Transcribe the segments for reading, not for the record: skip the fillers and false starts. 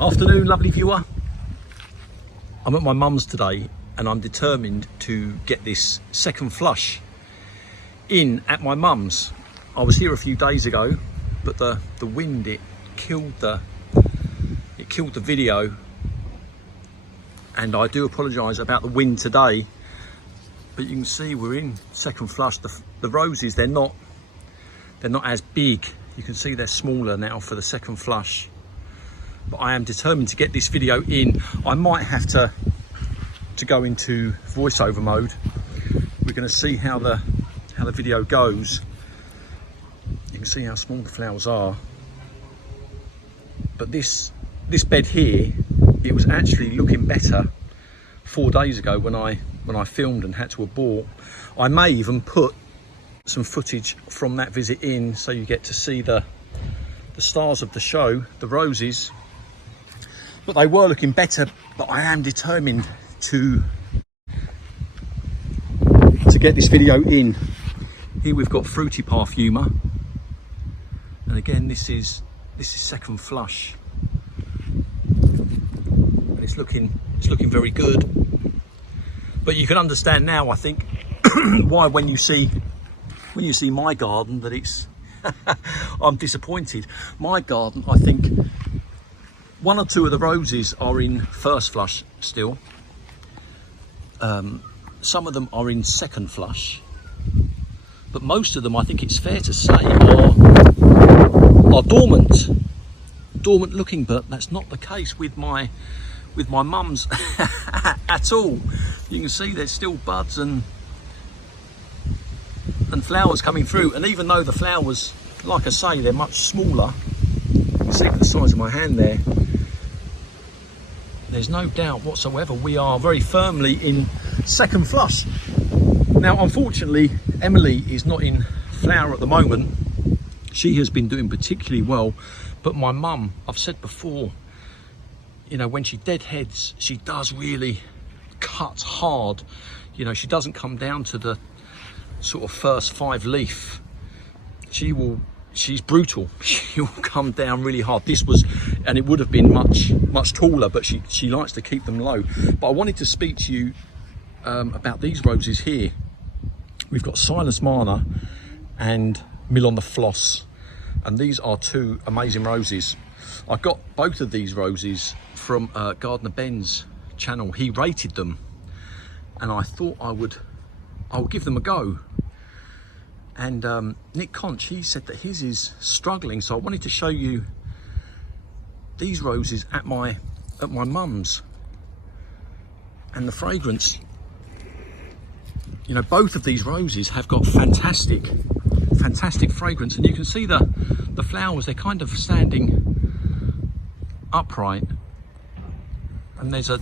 Afternoon, lovely viewer. I'm at my mum's today and I'm determined to get this second flush in at my mum's. I was here a few days ago, but the wind, it killed the video, and I do apologise about the wind today, but you can see we're in second flush. The roses, they're not as big. You can see they're smaller now for the second flush, but I am determined to get this video in. I might have to go into voiceover mode. We're going to see how the video goes. You can see how small the flowers are, but this bed here, it was actually looking better 4 days ago when I filmed and had to abort. I may even put some footage from that visit in, so you get to see the stars of the show, the roses. But they were looking better, but I am determined to get this video in. Here we've got fruity Parfuma, and again this is second flush, and it's looking very good. But you can understand now, I think, why when you see my garden that it's I'm disappointed. My garden, I think one or two of the roses are in first flush still. Some of them are in second flush, but most of them, I think it's fair to say, are dormant looking. But that's not the case with my mum's at all. You can see there's still buds and flowers coming through, and even though the flowers, like I say, they're much smaller, you can see the size of my hand there, there's no doubt whatsoever we are very firmly in second flush. Now unfortunately Emily is not in flower at the moment. She has been doing particularly well, but my mum, I've said before, you know, when she deadheads, she does really cut hard. You know, she doesn't come down to the sort of first 5 leaf. She's brutal. She will come down really hard. This was, and it would have been much taller, but she likes to keep them low. But I wanted to speak to you about these roses here. We've got Silas Marner and on the floss, and these are two amazing roses. I got both of these roses from Gardener Ben's channel. He rated them, and I thought I would give them a go. And Nick Conch, he said that his is struggling, so I wanted to show you these roses at my mum's, and the fragrance. You know, both of these roses have got fantastic fragrance, and you can see the flowers, they're kind of standing upright, and there's a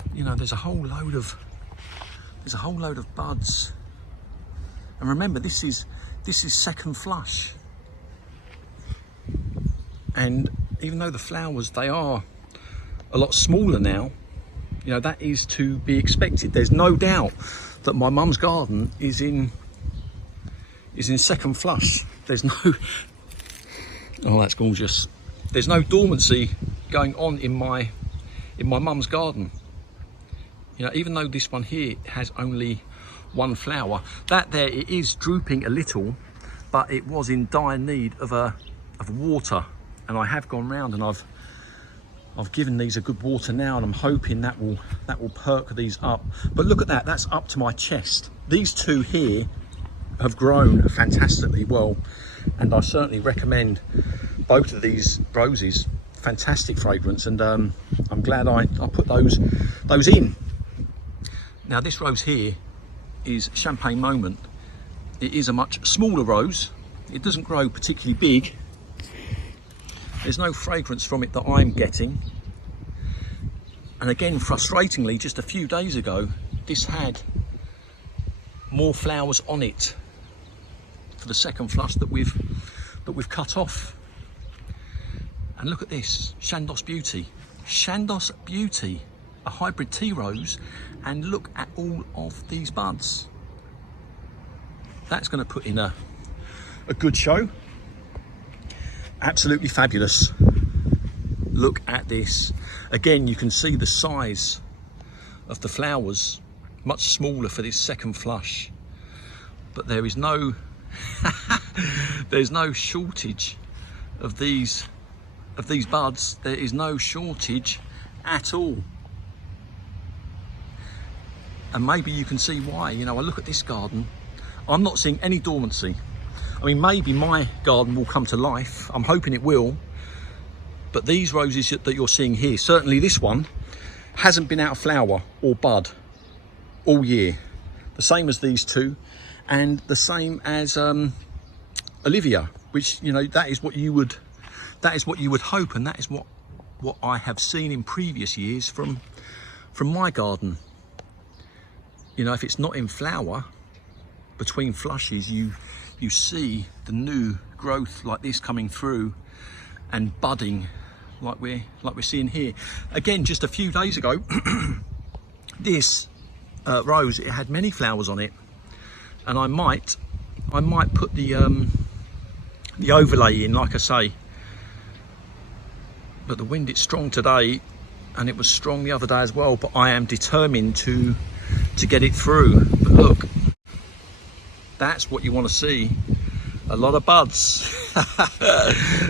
whole load of buds. And remember, this is second flush, and even though the flowers, they are a lot smaller now, you know, that is to be expected. There's no doubt that my mum's garden is in second flush. There's no, oh, that's gorgeous. There's no dormancy going on in my mum's garden. You know, even though this one here has only one flower, that there, it is drooping a little, but it was in dire need of water, and I have gone round and I've given these a good water now, and I'm hoping that will perk these up. But look at that, that's up to my chest. These two here have grown fantastically well, and I certainly recommend both of these roses. Fantastic fragrance, and I'm glad I put those in. Now this rose here is Champagne Moment. It is a much smaller rose. It doesn't grow particularly big. There's no fragrance from it that I'm getting. And again, frustratingly, just a few days ago, this had more flowers on it for the second flush that we've cut off. And look at this, Chandos Beauty. Chandos Beauty, a hybrid tea rose, and look at all of these buds. That's going to put in a good show. Absolutely fabulous. Look at this. Again, you can see the size of the flowers, much smaller for this second flush. But there is no, there's no shortage of these buds. There is no shortage at all. And maybe you can see why. You know, I look at this garden, I'm not seeing any dormancy. I mean, maybe my garden will come to life. I'm hoping it will. But these roses that you're seeing here, certainly this one, hasn't been out of flower or bud all year. The same as these two, and the same as Olivia, which, you know, that is what you would hope, and that is what I have seen in previous years from my garden. You know, if it's not in flower, between flushes, you see the new growth like this coming through and budding like we're seeing here. Again, just a few days ago, this rose, it had many flowers on it, and I might put the overlay in, like I say. But the wind, it's strong today, and it was strong the other day as well, but I am determined to get it through. But look, that's what you want to see. A lot of buds.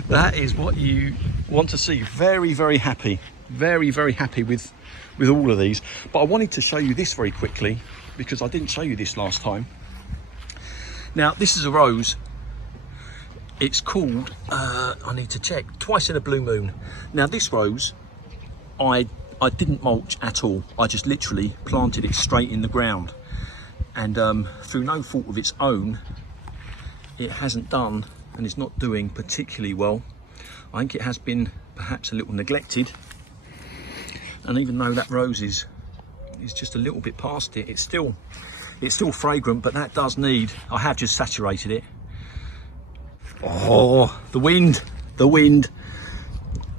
That is what you want to see. Very, very happy. Very, very happy with all of these. But I wanted to show you this very quickly, because I didn't show you this last time. Now, this is a rose. It's called, I need to check, Twice in a Blue Moon. Now, this rose, I didn't mulch at all. I just literally planted it straight in the ground. And through no fault of its own, it hasn't done, and it's not doing particularly well. I think it has been perhaps a little neglected. And even though that rose is just a little bit past it, it's still fragrant, but that does need, I have just saturated it. Oh, the wind.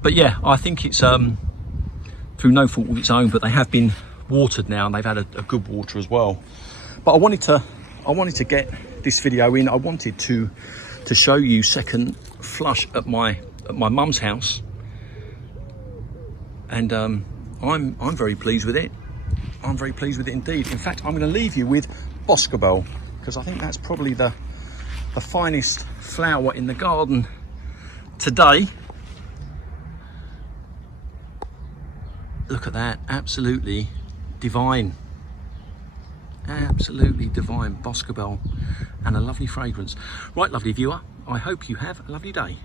But yeah, I think it's through no fault of its own, but they have been watered now, and they've had a good water as well. But I wanted to get this video in. I wanted to show you second flush at my mum's house, and I'm very pleased with it. I'm very pleased with it indeed. In fact, I'm going to leave you with Boscobel, because I think that's probably the finest flower in the garden today. Look at that, absolutely divine. Absolutely divine Boscobel, and a lovely fragrance. Right, lovely viewer, I hope you have a lovely day.